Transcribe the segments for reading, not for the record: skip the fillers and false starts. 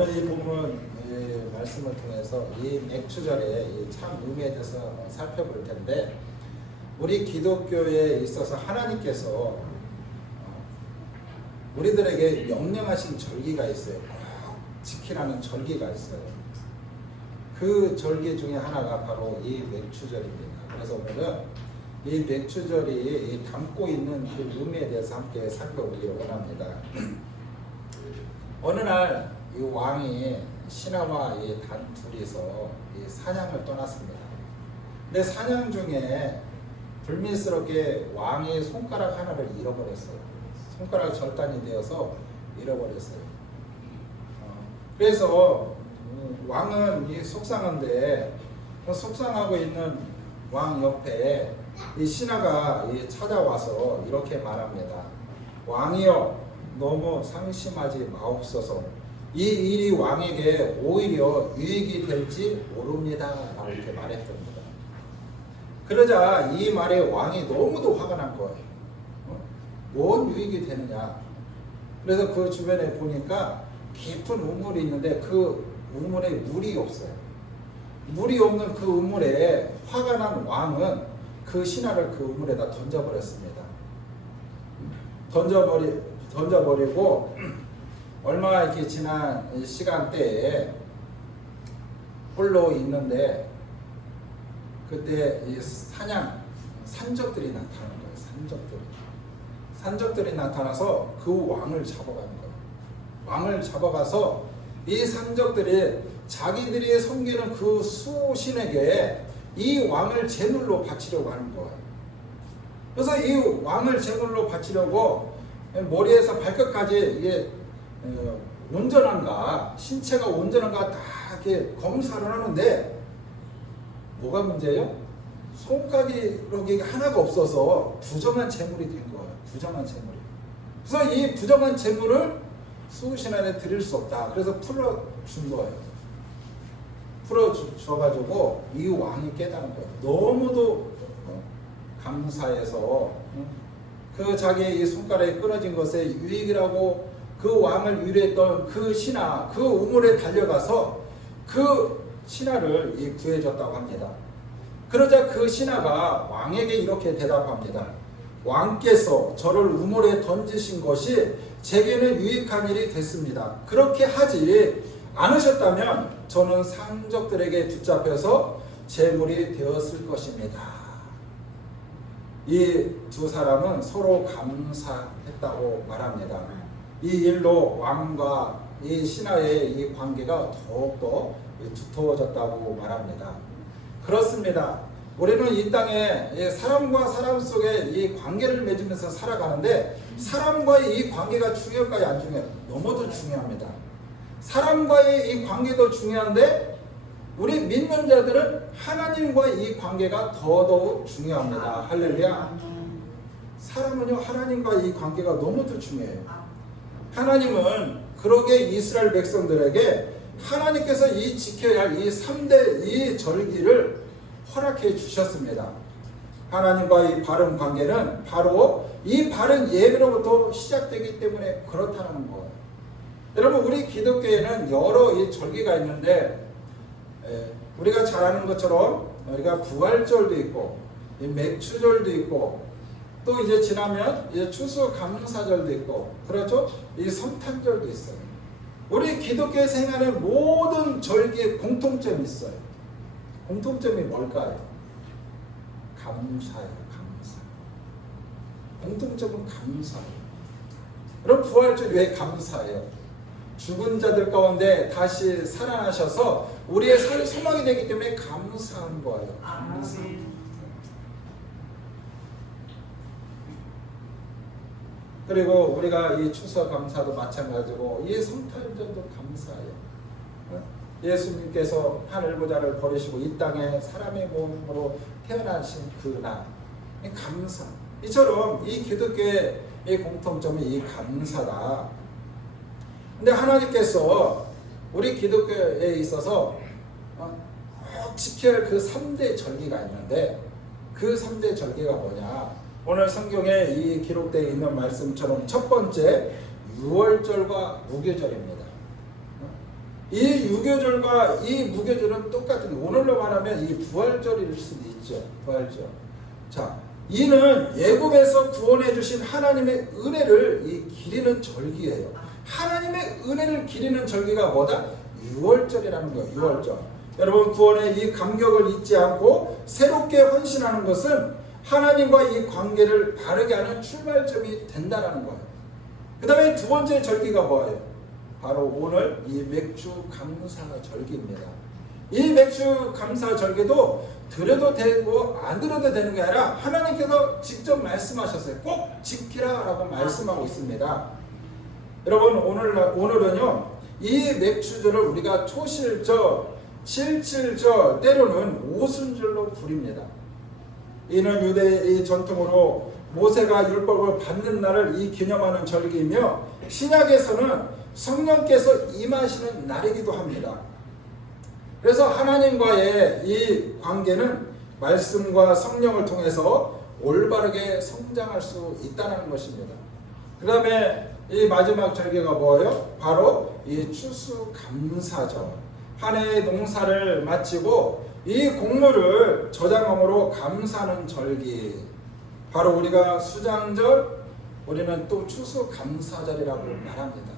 오늘 이 본문 말씀을 통해서 이 맥추절의 참 의미에 대해서 살펴볼 텐데, 우리 기독교에 있어서 하나님께서 우리들에게 명령하신 절기가 있어요. 꼭 지키라는 절기가 있어요. 그 절기 중에 하나가 바로 이 맥추절입니다. 그래서 오늘은 이 맥추절이 담고 있는 그 의미에 대해서 함께 살펴보기를 원합니다. 어느 날 이 왕이 신하와 이 단둘이서 이 사냥을 떠났습니다. 근데 사냥 중에 불미스럽게 왕이 손가락 하나를 잃어버렸어요. 손가락 절단이 되어서 잃어버렸어요. 그래서 왕은 이 속상한데, 속상하고 있는 왕 옆에 이 신하가 찾아와서 이렇게 말합니다. 왕이여, 너무 상심하지 마옵소서. 이 일이 왕에게 오히려 유익이 될지 모릅니다. 라고 이렇게 말했답니다. 그러자 이 말에 왕이 너무도 화가 난 거예요. 뭔 유익이 되느냐. 그래서 그 주변에 보니까 깊은 우물이 있는데 그 우물에 물이 없어요. 물이 없는 그 우물에 화가 난 왕은 그 신하를 그 우물에다 던져버렸습니다. 던져버리고 얼마 이렇게 지난 시간대에 홀로 있는데, 그때 이 산적들이 나타나는 거예요. 산적들이 나타나서 그 왕을 잡아가는 거예요. 왕을 잡아가서 이 산적들이 자기들이 섬기는 그 수신에게 이 왕을 제물로 바치려고 하는 거예요. 그래서 이 왕을 제물로 바치려고 머리에서 발끝까지 이게 온전한가, 신체가 온전한가 다 이렇게 검사를 하는데, 뭐가 문제예요? 손가락이 하나가 없어서 부정한 제물이 된 거예요. 부정한 제물이. 그래서 이 부정한 제물을 수신 안에 드릴 수 없다. 그래서 풀어준 거예요. 풀어줘가지고 이 왕이 깨달은 거예요. 너무도 감사해서 그 자기의 이 손가락이 끊어진 것에 유익이라고 그 왕을 위로했던 그 신하, 그 우물에 달려가서 그 신하를 구해줬다고 합니다. 그러자 그 신하가 왕에게 이렇게 대답합니다. 왕께서 저를 우물에 던지신 것이 제게는 유익한 일이 됐습니다. 그렇게 하지 않으셨다면 저는 산적들에게 붙잡혀서 제물이 되었을 것입니다. 이 두 사람은 서로 감사했다고 말합니다. 이 일로 왕과 이 신하의 이 관계가 더욱더 두터워졌다고 말합니다. 그렇습니다. 우리는 이 땅에 사람과 사람 속에 이 관계를 맺으면서 살아가는데, 사람과의 이 관계가 중요할까요? 안 중요해요? 너무도 중요합니다. 사람과의 이 관계도 중요한데, 우리 믿는 자들은 하나님과의 이 관계가 더더욱 중요합니다. 할렐루야. 사람은요, 하나님과의 이 관계가 너무도 중요해요. 하나님은 그러게 이스라엘 백성들에게 하나님께서 이 지켜야 할 이 3대 이 절기를 허락해 주셨습니다. 하나님과 이 바른 관계는 바로 이 바른 예배로부터 시작되기 때문에 그렇다는 거예요. 여러분, 우리 기독교에는 여러 이 절기가 있는데, 우리가 잘 아는 것처럼 우리가 부활절도 있고 맥추절도 있고, 또 이제 지나면 이제 추수감사절도 있고, 그렇죠? 이 성탄절도 있어요. 우리 기독교에 행하는 모든 절기에 공통점이 있어요. 공통점이 뭘까요? 감사예요. 감사. 공통점은 감사예요. 그럼 부활절 왜 감사해요? 죽은 자들 가운데 다시 살아나셔서 우리의 소망이 되기 때문에 감사한 거예요. 감사. 그리고 우리가 이 추수감사도 마찬가지고 이 성탄절도 감사해요. 예수님께서 하늘보좌를 버리시고 이 땅에 사람의 몸으로 태어나신 그날, 감사. 이처럼 이 기독교의 이 공통점이 이 감사다. 근데 하나님께서 우리 기독교에 있어서 꼭 지켜야 할 그 3대 절기가 있는데, 그 3대 절기가 뭐냐? 오늘 성경에 이 기록되어 있는 말씀처럼 첫 번째 6월절과 무교절입니다. 이 유교절과 이 무교절은 똑같은, 오늘로 말하면 이 부활절일 수도 있죠. 부활절. 자, 이는 예굽에서 구원해 주신 하나님의 은혜를 이 기리는 절기예요. 하나님의 은혜를 기리는 절기가 뭐다? 유월절이라는 거예요. 유월절. 여러분, 구원의 이 감격을 잊지 않고 새롭게 헌신하는 것은 하나님과 이 관계를 바르게 하는 출발점이 된다는 거예요. 그 다음에 두 번째 절기가 뭐예요? 바로 오늘 이 맥주 감사 절기입니다. 이 맥주 감사 절기도 드려도 되고 안 드려도 되는 게 아니라 하나님께서 직접 말씀하셨어요. 꼭 지키라 라고 말씀하고 있습니다. 여러분, 오늘은요 이 맥주절을 우리가 초실절, 칠칠절, 때로는 오순절로 부릅니다. 이는 유대의 전통으로 모세가 율법을 받는 날을 이 기념하는 절기이며 신약에서는 성령께서 임하시는 날이기도 합니다. 그래서 하나님과의 이 관계는 말씀과 성령을 통해서 올바르게 성장할 수 있다는 것입니다. 그 다음에 이 마지막 절기가 뭐예요? 바로 이 추수감사절. 한 해의 농사를 마치고 이 곡물을 저장함으로 감사하는 절기. 바로 우리가 수장절, 우리는 또 추수감사절이라고 말합니다.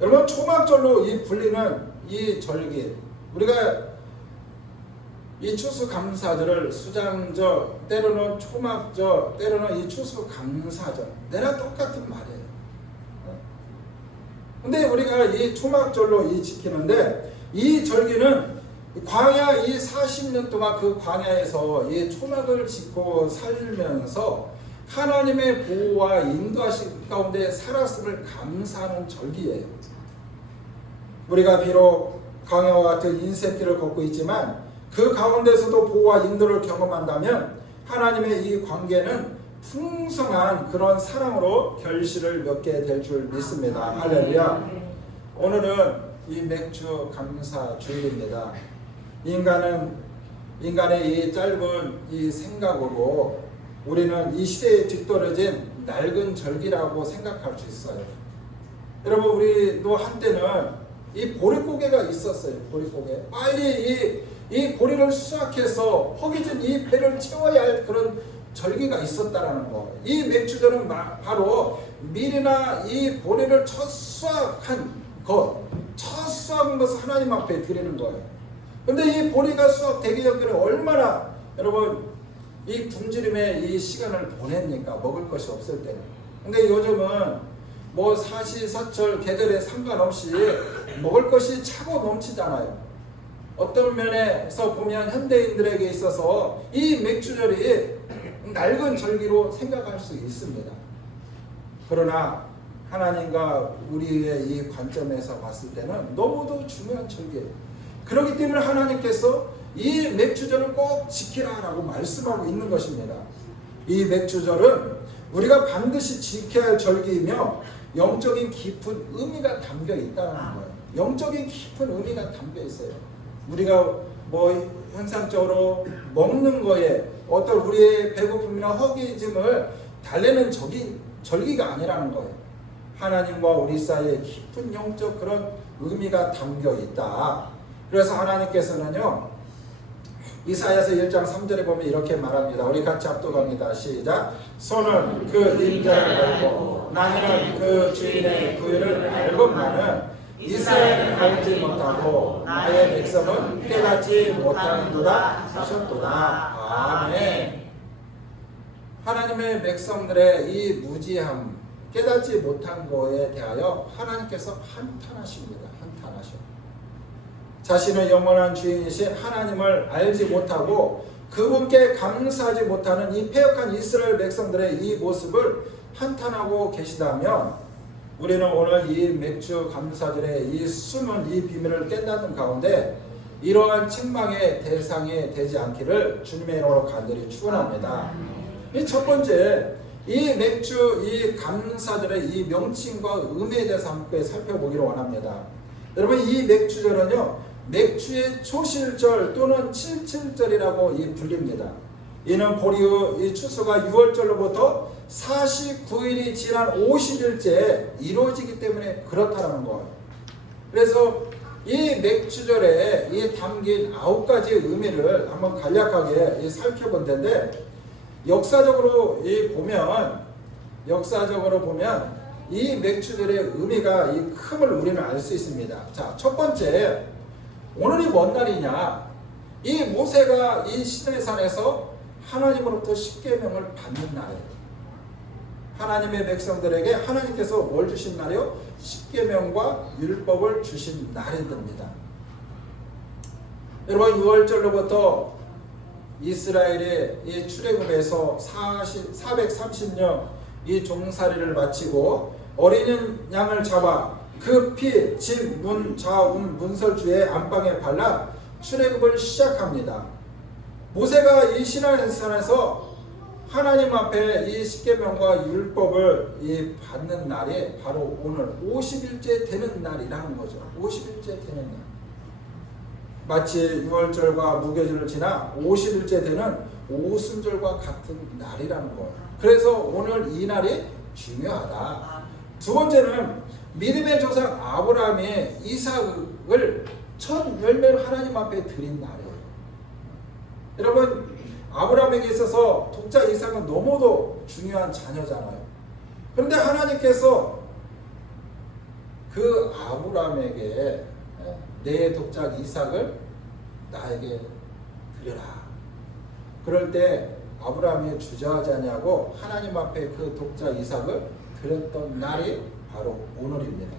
여러분, 초막절로 이 불리는 이 절기, 우리가 이 추수감사절을 수장절, 때로는 초막절, 때로는 이 추수감사절, 내나 똑같은 말이에요. 근데 우리가 이 초막절로 이 지키는데, 이 절기는 광야 이 40년 동안 그 광야에서 이 초막을 짓고 살면서 하나님의 보호와 인도하심 가운데 살았음을 감사하는 절기예요. 우리가 비록 광야와 같은 인생길을 걷고 있지만 그 가운데서도 보호와 인도를 경험한다면 하나님의 이 관계는 풍성한 그런 사랑으로 결실을 맺게 될 줄 믿습니다. 할렐루야. 오늘은 이 맥주 감사 주일입니다. 인간의 이 짧은 이 생각으로 우리는 이 시대에 뒤떨어진 낡은 절기라고 생각할 수 있어요. 여러분, 우리도 한때는 이 보릿고개가 있었어요. 보릿고개. 빨리 이 보리를 수확해서 허기진 이 배를 채워야 할 그런 절기가 있었다라는 거. 이 맥주절은 바로 밀이나 이 보리를 첫 수확한 것, 첫 수확한 것을 하나님 앞에 드리는 거예요. 근데 이 보리가 수확되기 전에는 얼마나 여러분 이 굶주림의 이 시간을 보냅니까? 먹을 것이 없을 때는. 근데 요즘은 뭐 사시사철 계절에 상관없이 먹을 것이 차고 넘치잖아요. 어떤 면에서 보면 현대인들에게 있어서 이 맥주절이 낡은 절기로 생각할 수 있습니다. 그러나 하나님과 우리의 이 관점에서 봤을 때는 너무도 중요한 절기예요. 그렇기 때문에 하나님께서 이 맥주절을 꼭 지키라라고 말씀하고 있는 것입니다. 이 맥주절은 우리가 반드시 지켜야 할 절기이며 영적인 깊은 의미가 담겨 있다는 거예요. 영적인 깊은 의미가 담겨 있어요. 우리가 뭐 현상적으로 먹는 거에 어떤 우리의 배고픔이나 허기짐을 달래는 절기가 아니라는 거예요. 하나님과 우리 사이에 깊은 영적 그런 의미가 담겨 있다. 그래서 하나님께서는요, 이사야서 1장 3절에 보면 이렇게 말합니다. 우리 같이 합독합니다. 시작. 손은 그 임자를 알고 나는 그 주인의 부유를 알건만은 이스라엘은 알지 못하고 나의 백성은 깨닫지 못하는도다 하셨도다. 아멘. 하나님의 백성들의 이 무지함, 깨닫지 못한 거에 대하여 하나님께서 한탄하십니다. 한탄하셔. 자신의 영원한 주인이신 하나님을 알지 못하고 그분께 감사하지 못하는 이 패역한 이스라엘 백성들의 이 모습을 한탄하고 계시다면 우리는 오늘 이 맥주 감사절의 이 숨은 이 비밀을 깨닫는 가운데 이러한 책망의 대상이 되지 않기를 주님의 이름으로 간절히 축원합니다. 이 첫 번째, 이 맥주 이 감사절의 이 명칭과 의미에 대해서 함께 살펴보기를 원합니다. 여러분, 이 맥주절은요, 맥주의 초실절 또는 칠칠절이라고 불립니다. 이는 보리의 이 추수가 6월절로부터 49일이 지난 50일째 이루어지기 때문에 그렇다는 거예요. 그래서 이 맥주절에 이 담긴 9가지 의미를 한번 간략하게 살펴본 텐데, 역사적으로 보면 이 맥주절의 의미가 이 큼을 우리는 알 수 있습니다. 자, 첫 번째, 오늘이 뭔 날이냐? 이 모세가 이 시내산에서 하나님으로부터 십계명을 받는 날이에요. 하나님의 백성들에게 하나님께서 뭘 주신 날이요? 십계명과 율법을 주신 날이 됩니다. 여러분, 6월절로부터 이스라엘의 이 출애굽에서 430년 이 종살이를 마치고 어린 양을 잡아 그 피, 집, 문, 좌움, 문설주의 안방에 발라 출애굽을 시작합니다. 모세가 이 시내산에서 하나님 앞에 이 십계명과 율법을 받는 날이 바로 오늘 50일째 되는 날이라는 거죠. 50일째 되는 날. 마치 6월절과 무교절을 지나 50일째 되는 오순절과 같은 날이라는 거예요. 그래서 오늘 이 날이 중요하다. 두 번째는 믿음의 조상 아브라함이 이삭을 첫 열매를 하나님 앞에 드린 날이에요. 여러분, 아브라함에게 있어서 독자 이삭은 너무도 중요한 자녀잖아요. 그런데 하나님께서 그 아브라함에게 내 독자 이삭을 나에게 드려라. 그럴 때 아브라함이 주저하지 아니하고 하나님 앞에 그 독자 이삭을 드렸던 날이 바로 오늘입니다.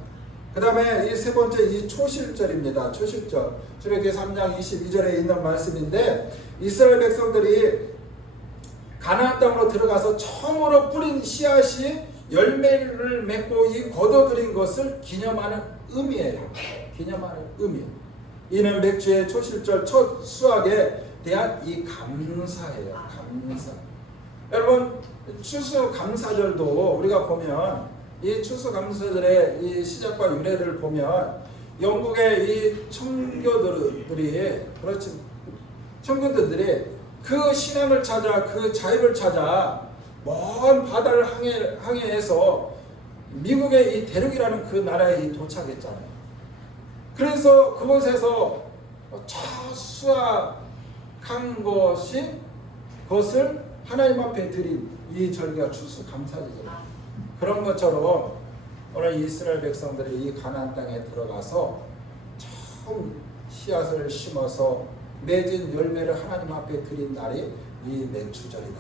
그 다음에 이 세 번째, 이 초실절입니다. 초실절. 출애굽기 3장 22절에 있는 말씀인데, 이스라엘 백성들이 가나안 땅으로 들어가서 처음으로 뿌린 씨앗이 열매를 맺고 이 거둬들인 것을 기념하는 의미예요. 기념하는 의미. 이는 맥주의 초실절 첫 수확에 대한 이 감사예요. 감사. 여러분, 추수감사절도 우리가 보면 이 추수감사절의 이 시작과 유래를 보면 영국의 이 청교도들이 그 신앙을 찾아, 그 자유를 찾아 먼 바다를 항해해서 미국의 이 대륙이라는 그 나라에 도착했잖아요. 그래서 그곳에서 첫 수확한 것을 하나님 앞에 드린 이 절기가 추수감사절이에요. 그런 것처럼 오늘 이스라엘 백성들이 이 가나안 땅에 들어가서 처음 씨앗을 심어서 맺은 열매를 하나님 앞에 드린 날이 이 맥주절이다.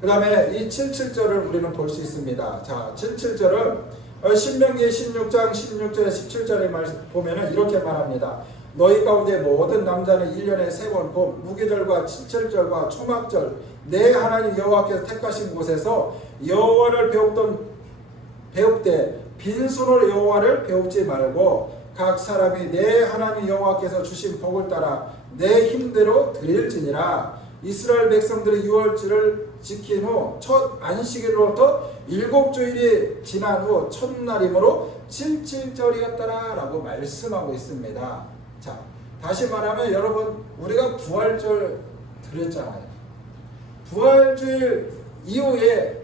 그 다음에 이 77절을 우리는 볼 수 있습니다. 자, 77절은 신명기 16장 16절에 17절에 보면은 이렇게 말합니다. 너희 가운데 모든 남자는 1년에 3번 곧 무교절과 칠칠절과 초막절 내 하나님 여호와께서 택하신 곳에서 여호와를 배웁되 빈손으로 여호와를 배웁지 말고 각 사람이 내 하나님 여호와께서 주신 복을 따라 내 힘대로 드릴지니라. 이스라엘 백성들이 6월절을 지킨 후 첫 안식일로부터 7주일이 지난 후 첫날이므로 칠칠절이었더라 라고 말씀하고 있습니다. 자, 다시 말하면 여러분, 우리가 부활절 드렸잖아요. 부활주일 이후에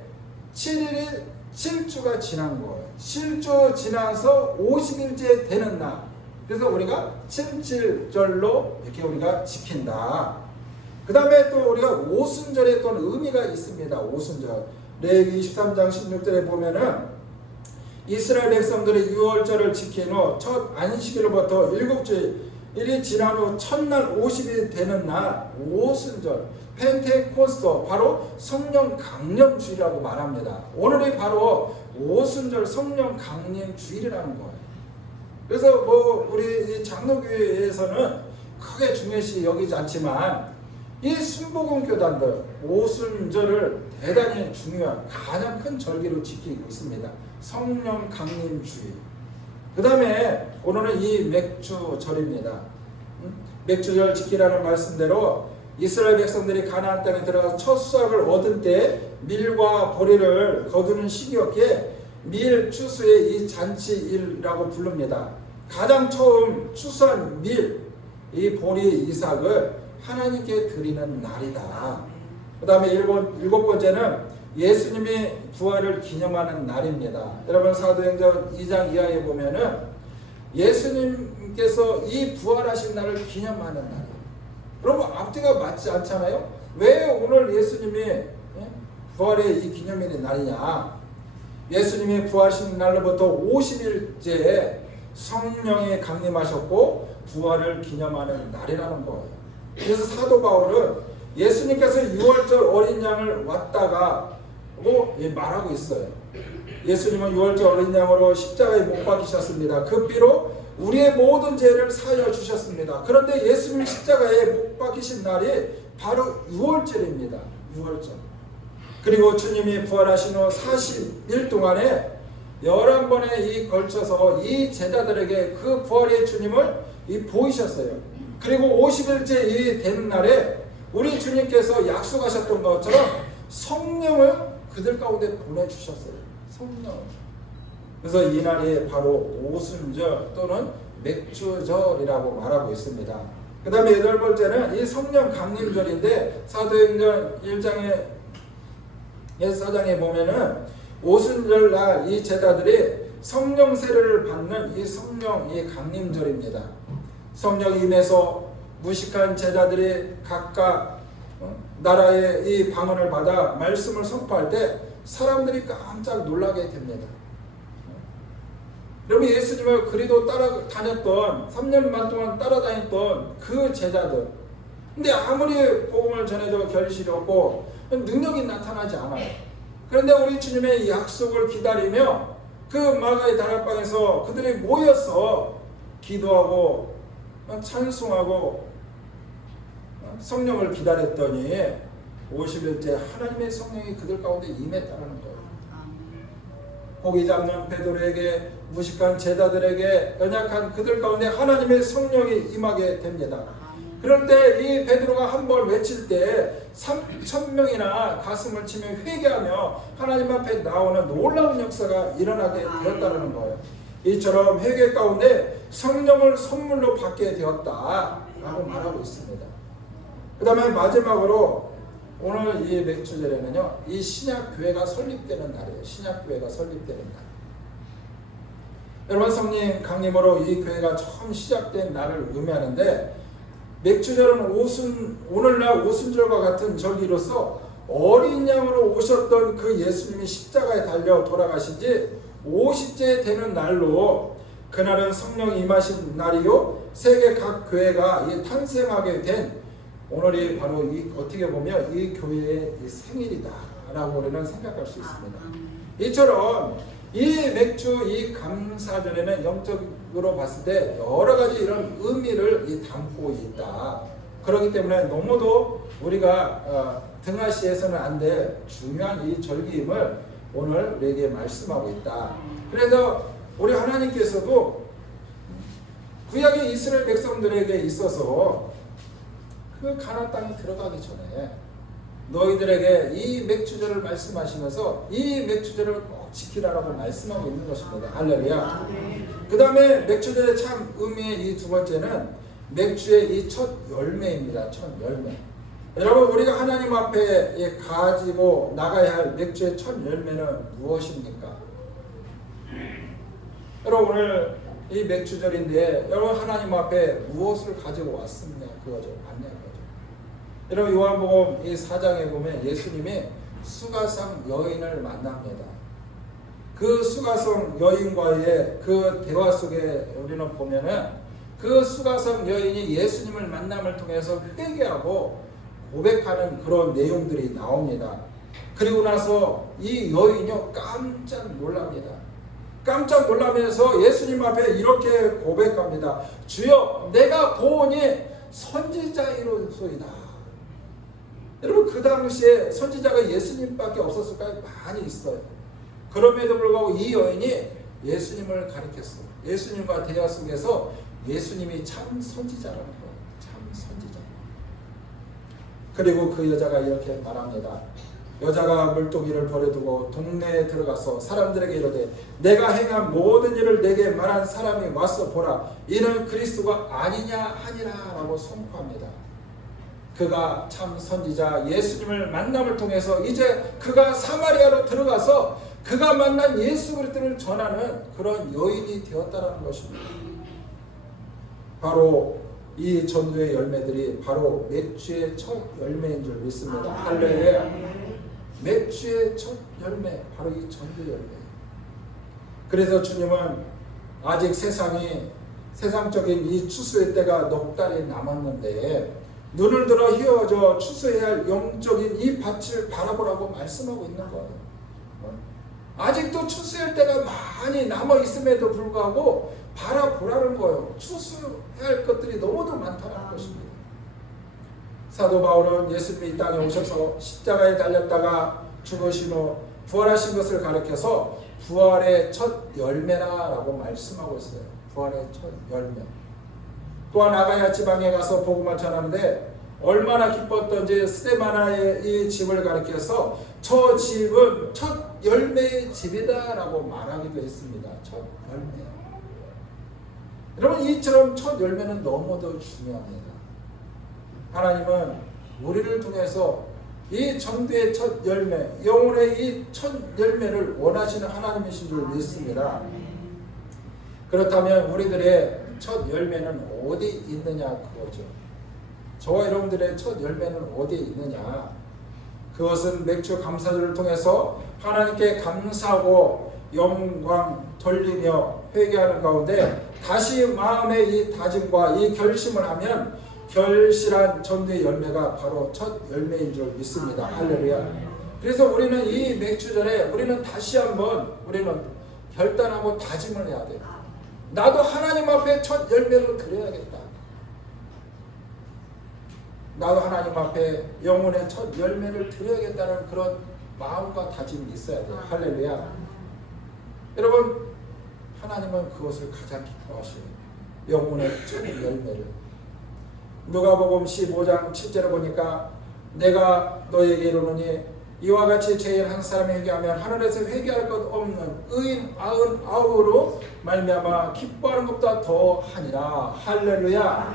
7일이 7주가 지난 거예요. 7주 지나서 50일째 되는 날. 그래서 우리가 칠칠절로 이렇게 우리가 지킨다. 그 다음에 또 우리가 오순절에 또 의미가 있습니다. 오순절. 레위기 23장 16절에 보면은 이스라엘 백성들이 6월절을 지킨 후 첫 안식일로부터 7주일이 지난 후 첫날 50일이 되는 날 오순절, 펜테코스토, 바로 성령 강림 주일이라고 말합니다. 오늘이 바로 오순절 성령 강림 주일이라는 거예요. 그래서 우리 장로교회에서는 크게 중요시 여기지 않지만 이 순복음 교단들 오순절을 대단히 중요한 가장 큰 절기로 지키고 있습니다. 성령 강림 주일. 그 다음에 오늘은 이 맥주절입니다. 맥주절 지키라는 말씀대로 이스라엘 백성들이 가나안 땅에 들어가서 첫 수확을 얻은 때 밀과 보리를 거두는 시기였기에 밀 추수의 이 잔치일이라고 부릅니다. 가장 처음 추수한 밀, 이 보리 이삭을 하나님께 드리는 날이다. 그 다음에 일곱 번째는 예수님의 부활을 기념하는 날입니다. 여러분 사도행전 2장 이하에 보면은 예수님께서 이 부활하신 날을 기념하는 날이에요. 여러분 앞뒤가 맞지 않잖아요? 왜 오늘 예수님의 부활의 이 기념일의 날이냐? 예수님이 부활하신 날로부터 50일째 성령이 강림하셨고 부활을 기념하는 날이라는 거예요. 그래서 사도 바울은 예수님께서 유월절 어린 양을 왔다가 말하고 있어요. 예수님은 유월절 어린 양으로 십자가에 못 박히셨습니다. 그 피로 우리의 모든 죄를 사하여 주셨습니다. 그런데 예수님이 십자가에 못 박히신 날이 바로 유월절입니다. 유월절. 그리고 주님이 부활하신 후 40일 동안에 11번에 걸쳐서 이 제자들에게 그 부활의 주님을 보이셨어요. 그리고 50일째 되는 날에 우리 주님께서 약속하셨던 것처럼 성령을 그들 가운데 보내주셨어요. 성령. 그래서 이 날이 바로 오순절 또는 맥주절이라고 말하고 있습니다. 그 다음에 8번째는 이 성령 강림절인데 사도행전 1장에 4장에 보면은 오순절 날 이 제자들이 성령 세례를 받는 이 성령 강림절입니다. 성령이 임해서 무식한 제자들이 각각 나라의 이 방언을 받아 말씀을 선포할 때 사람들이 깜짝 놀라게 됩니다. 여러분 예수님을 그리도 따라다녔던 3년만 동안 따라다녔던 그 제자들, 근데 아무리 복음을 전해도 결실이 없고 능력이 나타나지 않아요. 그런데 우리 주님의 약속을 기다리며 그 마가의 다락방에서 그들이 모여서 기도하고 찬송하고 성령을 기다렸더니 50일째 하나님의 성령이 그들 가운데 임했다는 거예요. 고기 잡는 베드로에게, 무식한 제자들에게, 연약한 그들 가운데 하나님의 성령이 임하게 됩니다. 그럴 때 이 베드로가 한 번 외칠 때 3,000명이나 가슴을 치며 회개하며 하나님 앞에 나오는 놀라운 역사가 일어나게 되었다는 거예요. 이처럼 회개 가운데 성령을 선물로 받게 되었다라고 말하고 있습니다. 그 다음에 마지막으로 오늘 이 맥주절에는요, 이 신약교회가 설립되는 날이에요. 신약교회가 설립되는 날. 여러분 성령 강림으로 이 교회가 처음 시작된 날을 의미하는데, 맥주절은 오늘날 오순절과 같은 절기로서 어린 양으로 오셨던 그 예수님이 십자가에 달려 돌아가신 지 50째 되는 날로, 그날은 성령이 임하신 날이요 세계 각 교회가 탄생하게 된 오늘이 바로 어떻게 보면 이 교회의 생일이다라고 우리는 생각할 수 있습니다. 이처럼 이 맥주 이 감사절에는 영적으로 봤을 때 여러 가지 이런 의미를 담고 있다. 그렇기 때문에 너무도 우리가 등하시해서는 안 될 중요한 이 절기임을 오늘 우리에게 말씀하고 있다. 그래서 우리 하나님께서도 구약의 이스라엘 백성들에게 있어서 그 가나안 땅에 들어가기 전에 너희들에게 이 맥주절을 말씀하시면서 이 맥주절을 꼭 지키라라고 말씀하고 있는 것입니다. 할렐루야. 그 다음에 맥주절의 참 의미의 이 두 번째는 맥주의 이 첫 열매입니다. 첫 열매. 여러분 우리가 하나님 앞에 가지고 나가야 할 맥주의 첫 열매는 무엇입니까? 여러분 오늘 이 맥주절인데 여러분 하나님 앞에 무엇을 가지고 왔습니까? 그거죠. 맞냐 그거죠. 여러분 요한복음 이 4장에 보면 예수님이 수가성 여인을 만납니다. 그 수가성 여인과의 그 대화 속에 우리는 보면은 그 수가성 여인이 예수님을 만남을 통해서 회개하고 고백하는 그런 내용들이 나옵니다. 그리고 나서 이 여인이 깜짝 놀랍니다. 깜짝 놀라면서 예수님 앞에 이렇게 고백합니다. 주여 내가 보오니 선지자이로소이다. 여러분 그 당시에 선지자가 예수님밖에 없었을까요? 많이 있어요. 그럼에도 불구하고 이 여인이 예수님을 가리켰어요. 예수님과 대화 속에서 예수님이 참 선지자라는 거예요. 참 선지자. 그리고 그 여자가 이렇게 말합니다. 여자가 물동이를 버려두고 동네에 들어가서 사람들에게 이르되 내가 행한 모든 일을 내게 말한 사람이 와서 보라. 이는 그리스도가 아니냐 하니라 라고 선포합니다. 그가 참 선지자 예수님을 만남을 통해서 이제 그가 사마리아로 들어가서 그가 만난 예수 그리스도를 전하는 그런 여인이 되었다라는 것입니다. 바로 이 전도의 열매들이 바로 맥주의 첫 열매인 줄 믿습니다. 할렐루야. 맥주의 첫 열매, 바로 이 전도 열매. 그래서 주님은 아직 세상적인 이 추수의 때가 넉 달이 남았는데 눈을 들어 휘어져 추수해야 할 영적인 이 밭을 바라보라고 말씀하고 있는 거예요. 아직도 추수할 때가 많이 남아 있음에도 불구하고 바라보라는 거예요. 추수해야 할 것들이 너무도 많다는 것입니다. 사도 바울은 예수님이 이 땅에 오셔서 십자가에 달렸다가 죽으신 후 부활하신 것을 가리켜서 부활의 첫 열매라고 말씀하고 있어요. 부활의 첫 열매. 또한 아가야 지방에 가서 복음을 전하는데 얼마나 기뻤던지 스데마나의 이 집을 가리켜서 저 집은 첫 열매의 집이다라고 말하기도 했습니다. 첫 열매. 여러분, 이처럼 첫 열매는 너무도 중요합니다. 하나님은 우리를 통해서 이 전도의 첫 열매, 영혼의 이 첫 열매를 원하시는 하나님이신 줄 믿습니다. 그렇다면 우리들의 첫 열매는 어디 있느냐 그거죠. 저와 여러분들의 첫 열매는 어디에 있느냐. 그것은 맥주 감사절을 통해서 하나님께 감사하고 영광 돌리며 회개하는 가운데 다시 마음의 이 다짐과 이 결심을 하면 결실한 전도의 열매가 바로 첫 열매인 줄 믿습니다. 할렐루야. 그래서 우리는 이 맥주절에 우리는 다시 한번 우리는 결단하고 다짐을 해야 돼요. 나도 하나님 앞에 첫 열매를 드려야겠다. 나도 하나님 앞에 영혼의 첫 열매를 드려야겠다는 그런 마음과 다짐이 있어야 돼요. 할렐루야. 여러분, 하나님은 그것을 가장 기뻐하셔요. 영혼의 첫 열매를. 누가복음 15장 7절에 보니까 내가 너에게 이르노니 이와 같이 죄인 한 사람이 회개하면 하늘에서 회개할 것 없는 의인 99으로 말미암아 기뻐하는 것보다 더 하니라. 할렐루야.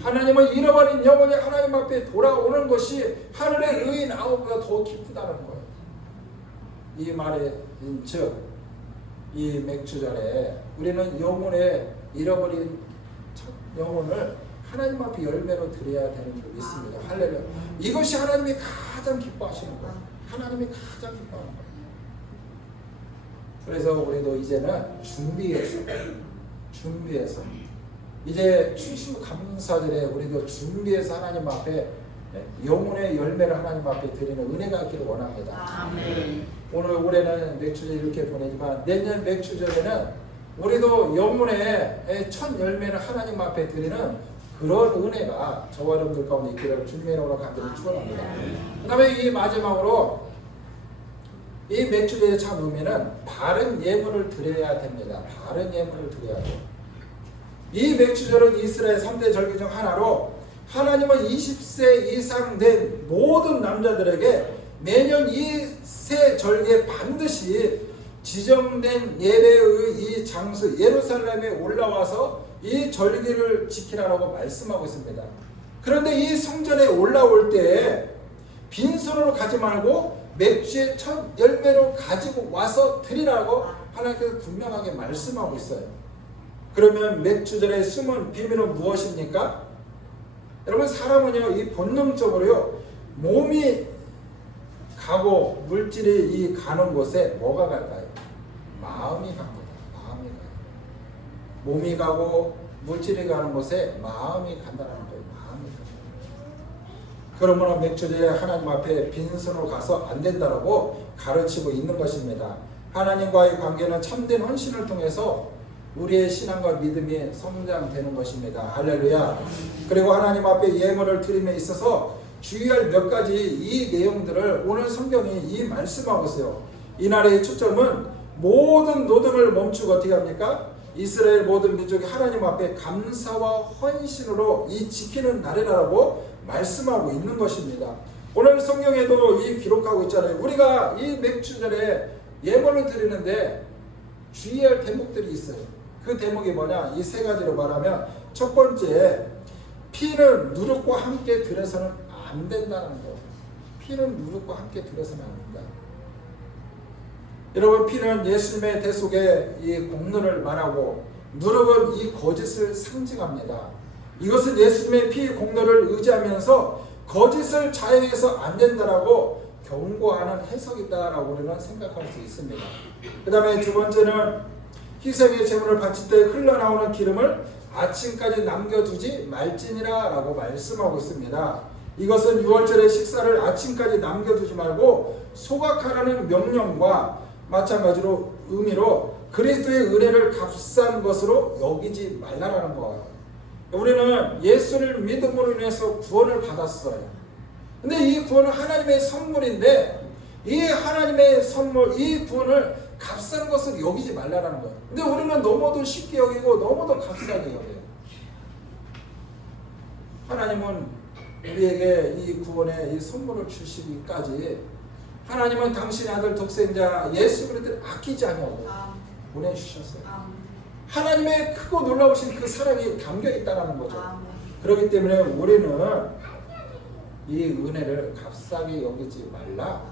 하나님은 잃어버린 영혼이 하나님 앞에 돌아오는 것이 하늘의 의인 9보다 더 기쁘다는 거예요. 이 말의 즉 이 맥주절에 우리는 영혼의 잃어버린 첫 영혼을 하나님 앞에 열매로 드려야 되는 줄 믿습니다. 할렐루야. 이것이 하나님이 가장 기뻐하시는 거예요. 하나님이 가장 기뻐하는 거예요. 그래서 우리도 이제는 준비해서 이제 추수감사절에 우리도 준비해서 하나님 앞에 영혼의 열매를 하나님 앞에 드리는 은혜가 있기를 원합니다. 아멘. 오늘 올해는 맥주절 이렇게 보내지만 내년 맥주절에는 우리도 영혼의 첫 열매를 하나님 앞에 드리는 그런 은혜가 저와 여러분들 가운데 있기를 주님의 이름으로 간절히 축원합니다. 그 다음에 이 마지막으로 이 맥주절의 참 의미는 바른 예물을 드려야 됩니다. 바른 예물을 드려야 돼요. 이 맥주절은 이스라엘 3대 절기 중 하나로 하나님은 20세 이상 된 모든 남자들에게 매년 이 세 절기에 반드시 지정된 예배의 이 장소 예루살렘에 올라와서 이 절기를 지키라고 말씀하고 있습니다. 그런데 이 성전에 올라올 때 빈손으로 가지 말고 맥주의 첫 열매로 가지고 와서 드리라고 하나님께서 분명하게 말씀하고 있어요. 그러면 맥주절의 숨은 비밀은 무엇입니까? 여러분, 사람은요 이 본능적으로요 몸이 가고 물질이 이 가는 곳에 뭐가 갈까요? 마음이 갑니다. 마음이 가요. 몸이 가고 물질이 가는 곳에 마음이 간다는 거예요. 마음이 가요. 그러므로 맥주절에 하나님 앞에 빈손으로 가서 안 된다라고 가르치고 있는 것입니다. 하나님과의 관계는 참된 헌신을 통해서 우리의 신앙과 믿음이 성장되는 것입니다. 할렐루야. 그리고 하나님 앞에 예물을 드림에 있어서 주의할 몇 가지 이 내용들을 오늘 성경이 이 말씀하고 있어요. 이날의 초점은 모든 노동을 멈추고 어떻게 합니까? 이스라엘 모든 민족이 하나님 앞에 감사와 헌신으로 이 지키는 날이라고 말씀하고 있는 것입니다. 오늘 성경에도 이 기록하고 있잖아요. 우리가 이 맥주절에 예물을 드리는데 주의할 대목들이 있어요. 그 대목이 뭐냐? 이 세 가지로 말하면 첫 번째, 피는 누룩과 함께 들여서는 안 된다는 거. 피는 누룩과 함께 들여서는 안 된다. 여러분, 피는 예수님의 대속의 이 공로를 말하고 누룩은 이 거짓을 상징합니다. 이것은 예수님의 피 공로를 의지하면서 거짓을 자행해서 안 된다라고 경고하는 해석이다라고 우리는 생각할 수 있습니다. 그 다음에 두 번째는 희생의 제물을 바칠 때 흘러나오는 기름을 아침까지 남겨두지 말지니라 라고 말씀하고 있습니다. 이것은 유월절의 식사를 아침까지 남겨두지 말고 소각하라는 명령과 마찬가지로 의미로 그리스도의 은혜를 값싼 것으로 여기지 말라라는 거예요. 우리는 예수를 믿음으로 인해서 구원을 받았어요. 근데 이 구원은 하나님의 선물인데 이 하나님의 선물, 이 구원을 값싼 것을 여기지 말라라는 거예요. 근데 우리는 너무도 쉽게 여기고 너무도 값싸게 여겨요. 하나님은 우리에게 이 구원의 이 선물을 주시기까지 하나님은 당신의 아들 독생자 예수 그리스도를 아끼지 않냐고 보내주셨어요. 하나님의 크고 놀라우신 그 사랑이 담겨 있다는 거죠. 그렇기 때문에 우리는 이 은혜를 값싸게 여기지 말라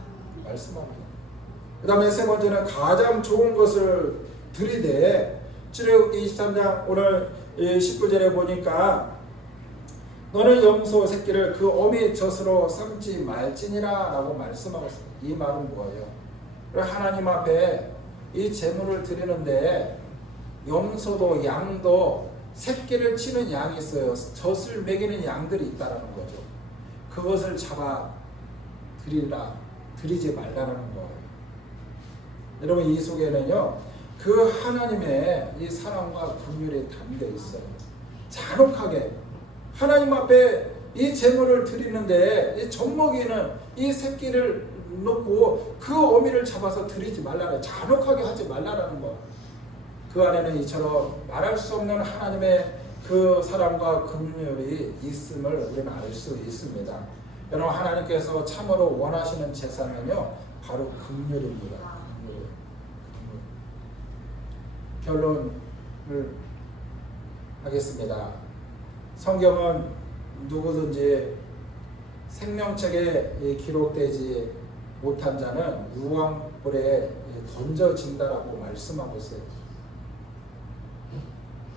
말씀합니다. 그 다음에 세 번째는 가장 좋은 것을 드리되 출애굽기 23장 오늘 19절에 보니까 너는 염소 새끼를 그 어미의 젖으로 삼지 말지니라 라고 말씀하고 있습니다. 이 말은 뭐예요? 하나님 앞에 이 제물을 드리는데 염소도 양도 새끼를 치는 양이 있어요. 젖을 먹이는 양들이 있다는 거죠. 그것을 잡아 드리라, 드리지 말라는 거예요. 여러분, 이 속에는요 그 하나님의 이 사랑과 긍휼이 담겨 있어요. 잔혹하게 하나님 앞에 이 제물을 드리는데 이 젖먹이는 이 새끼를 놓고 그 어미를 잡아서 드리지 말라는, 잔혹하게 하지 말라는 거. 그 안에는 이처럼 말할 수 없는 하나님의 그 사랑과 긍휼이 있음을 우리는 알 수 있습니다. 여러분, 하나님께서 참으로 원하시는 제사는요 바로 긍휼입니다. 결론을 하겠습니다. 성경은 누구든지 생명책에 기록되지 못한 자는 유황불에 던져진다라고 말씀하고 있어요.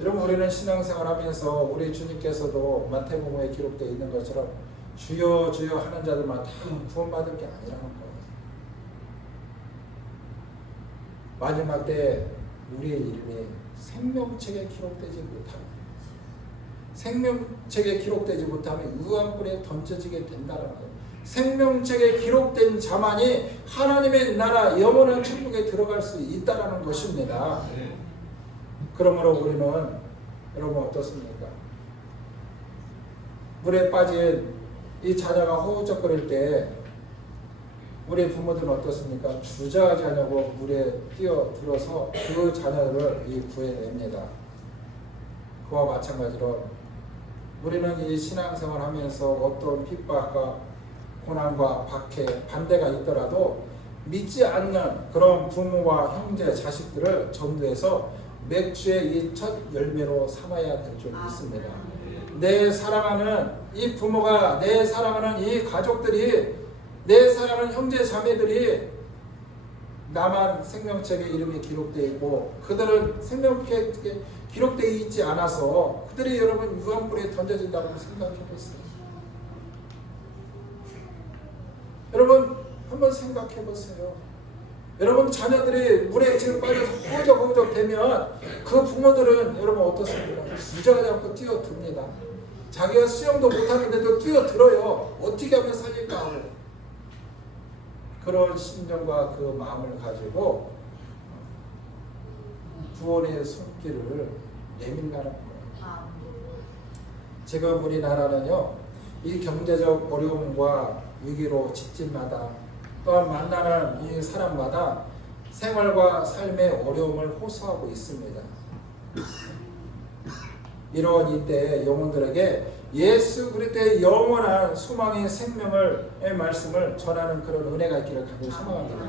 여러분, 우리는 신앙생활하면서 우리 주님께서도 마태복음에 기록되어 있는 것처럼 주여 주여 하는 자들만 다 구원받을 게 아니라는 거예요. 마지막 때 우리의 이름이 생명책에 기록되지 못하면, 생명책에 기록되지 못하면 유황불에 던져지게 된다는 거예요. 생명책에 기록된 자만이 하나님의 나라 영원한 천국에 들어갈 수 있다는 것입니다. 그러므로 우리는 여러분 어떻습니까? 물에 빠진 이 자녀가 허우적거릴 때 우리 부모들은 어떻습니까? 주저하지 않냐고 물에 뛰어들어서 그 자녀를 구해냅니다. 그와 마찬가지로 우리는 이 신앙생활 하면서 어떤 핍박과 고난과 박해, 반대가 있더라도 믿지 않는 그런 부모와 형제, 자식들을 전도해서 맥주의 이 첫 열매로 삼아야 될 줄 믿습니다. 내 사랑하는 이 부모가, 내 사랑하는 이 가족들이, 내 사랑하는 형제, 자매들이 나만 생명책에 이름이 기록되어 있고 그들은 생명책에 기록되어 있지 않아서 그들이 여러분 유황불에 던져진다고 생각해 보세요. 여러분 한번 생각해 보세요. 여러분 자녀들이 물에 지금 빠져서 허우적허우적 되면 그 부모들은 여러분 어떻습니까? 주저하지 않고 뛰어듭니다. 자기가 수영도 못하는데도 뛰어들어요. 어떻게 하면 살릴까 하고. 그런 심정과 그 마음을 가지고 구원의 손길을 내밀라는 거예요. 지금 우리나라는요 이 경제적 어려움과 위기로 집집마다 또한 만나는 이 사람마다 생활과 삶의 어려움을 호소하고 있습니다. 이런 이때 영혼들에게 예수 그리스도의 영원한 소망의 생명의 말씀을 전하는 그런 은혜가 있기를 간절히 소망합니다.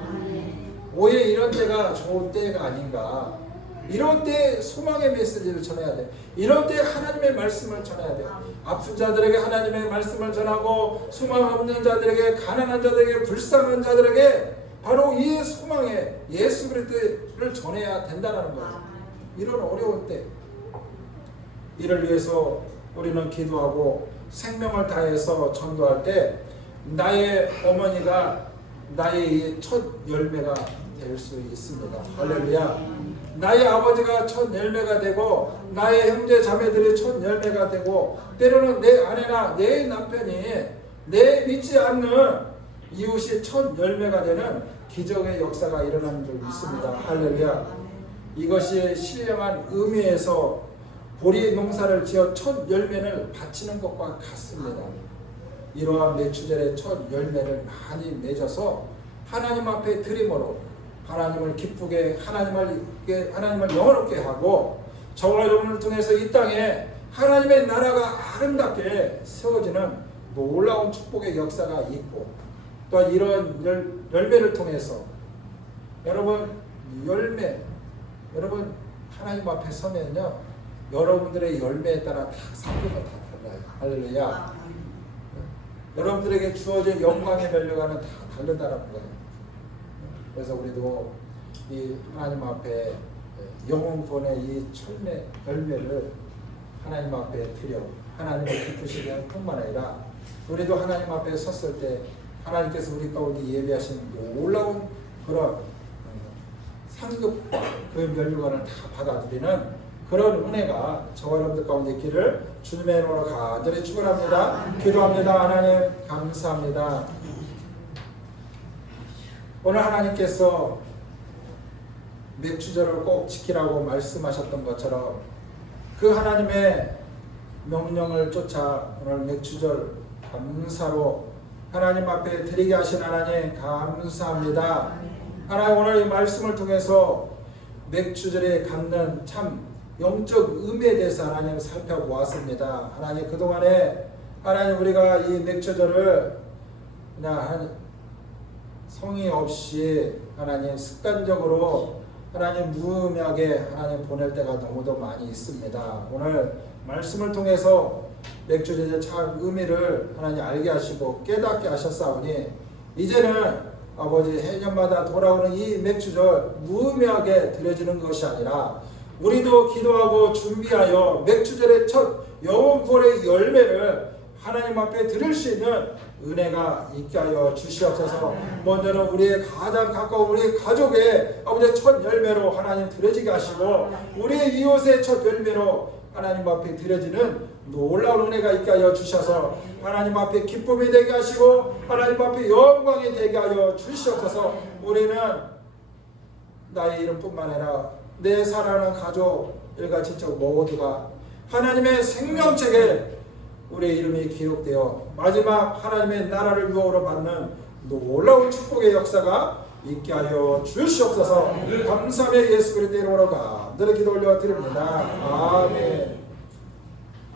오히려 이런 때가 좋은 때가 아닌가. 이럴 때 소망의 메시지를 전해야 돼. 이럴 때 하나님의 말씀을 전해야 돼. 아픈 자들에게 하나님의 말씀을 전하고 소망 없는 자들에게, 가난한 자들에게, 불쌍한 자들에게 바로 이 소망의 예수 그리스도를 전해야 된다는 거예요. 이런 어려운 때 이를 위해서 우리는 기도하고 생명을 다해서 전도할 때 나의 어머니가 나의 첫 열매가 될 수 있습니다. 할렐루야. 나의 아버지가 첫 열매가 되고 나의 형제 자매들이 첫 열매가 되고 때로는 내 아내나 내 남편이 내 믿지 않는 이웃이 첫 열매가 되는 기적의 역사가 일어나는 줄 믿습니다. 할렐루야. 이것이 신령한 의미에서 보리 농사를 지어 첫 열매를 바치는 것과 같습니다. 이러한 매추절의 첫 열매를 많이 맺어서 하나님 앞에 드림으로 하나님을 기쁘게 하나님을 영원롭게 하고 저와 여러분을 통해서 이 땅에 하나님의 나라가 아름답게 세워지는 놀라운 축복의 역사가 있고 또한 이런 열매를 통해서 여러분 하나님 앞에 서면요 여러분들의 열매에 따라 다 상급은 다 달라요. 할렐루야. 여러분들에게 주어진 영광의 멸류관은 다 다르다는 거예요. 그래서 우리도 이 하나님 앞에 영혼권의 이 열매를 하나님 앞에 드려 하나님을 기쁘시게 할 뿐만 아니라 우리도 하나님 앞에 섰을 때 하나님께서 우리 가운데 예비하신 놀라운 그런 상급과 그 멸류관을 다 받아들이는 그런 은혜가 저와 여러분들 가운데 있기를 주님의 이름으로 간절히 축원합니다. 기도합니다. 하나님 감사합니다. 오늘 하나님께서 맥주절을 꼭 지키라고 말씀하셨던 것처럼 그 하나님의 명령을 쫓아 오늘 맥주절 감사로 하나님 앞에 드리게 하신 하나님 감사합니다. 하나님 오늘 이 말씀을 통해서 맥주절에 갖는 참 영적 의미에 대해서 하나님 살펴보았습니다. 하나님 그동안에 하나님 우리가 이 맥주절을 그냥 성의 없이 하나님 습관적으로 하나님 무의미하게 하나님 보낼 때가 너무도 많이 있습니다. 오늘 말씀을 통해서 맥주절의 참 의미를 하나님 알게 하시고 깨닫게 하셨사오니 이제는 아버지 해년마다 돌아오는 이 맥주절 무의미하게 드려지는 것이 아니라 우리도 기도하고 준비하여 맥주절의 첫 영혼권의 열매를 하나님 앞에 드릴 수 있는 은혜가 있게 하여 주시옵소서. 먼저는 우리의 가장 가까운 우리 가족의 아버지의 첫 열매로 하나님 드려지게 하시고 우리의 이웃의 첫 열매로 하나님 앞에 드려지는 놀라운 은혜가 있게 하여 주셔서 하나님 앞에 기쁨이 되게 하시고 하나님 앞에 영광이 되게 하여 주시옵소서. 우리는 나의 이름뿐만 아니라 내 사랑하는 가족 일가친척 모두가 하나님의 생명책에 우리의 이름이 기록되어 마지막 하나님의 나라를 유업으로 받는 놀라운 축복의 역사가 있게 하여 주시옵소서. 감사의 예수 그리스도의 이름으로 간절히 기도 올려 드립니다. 아멘.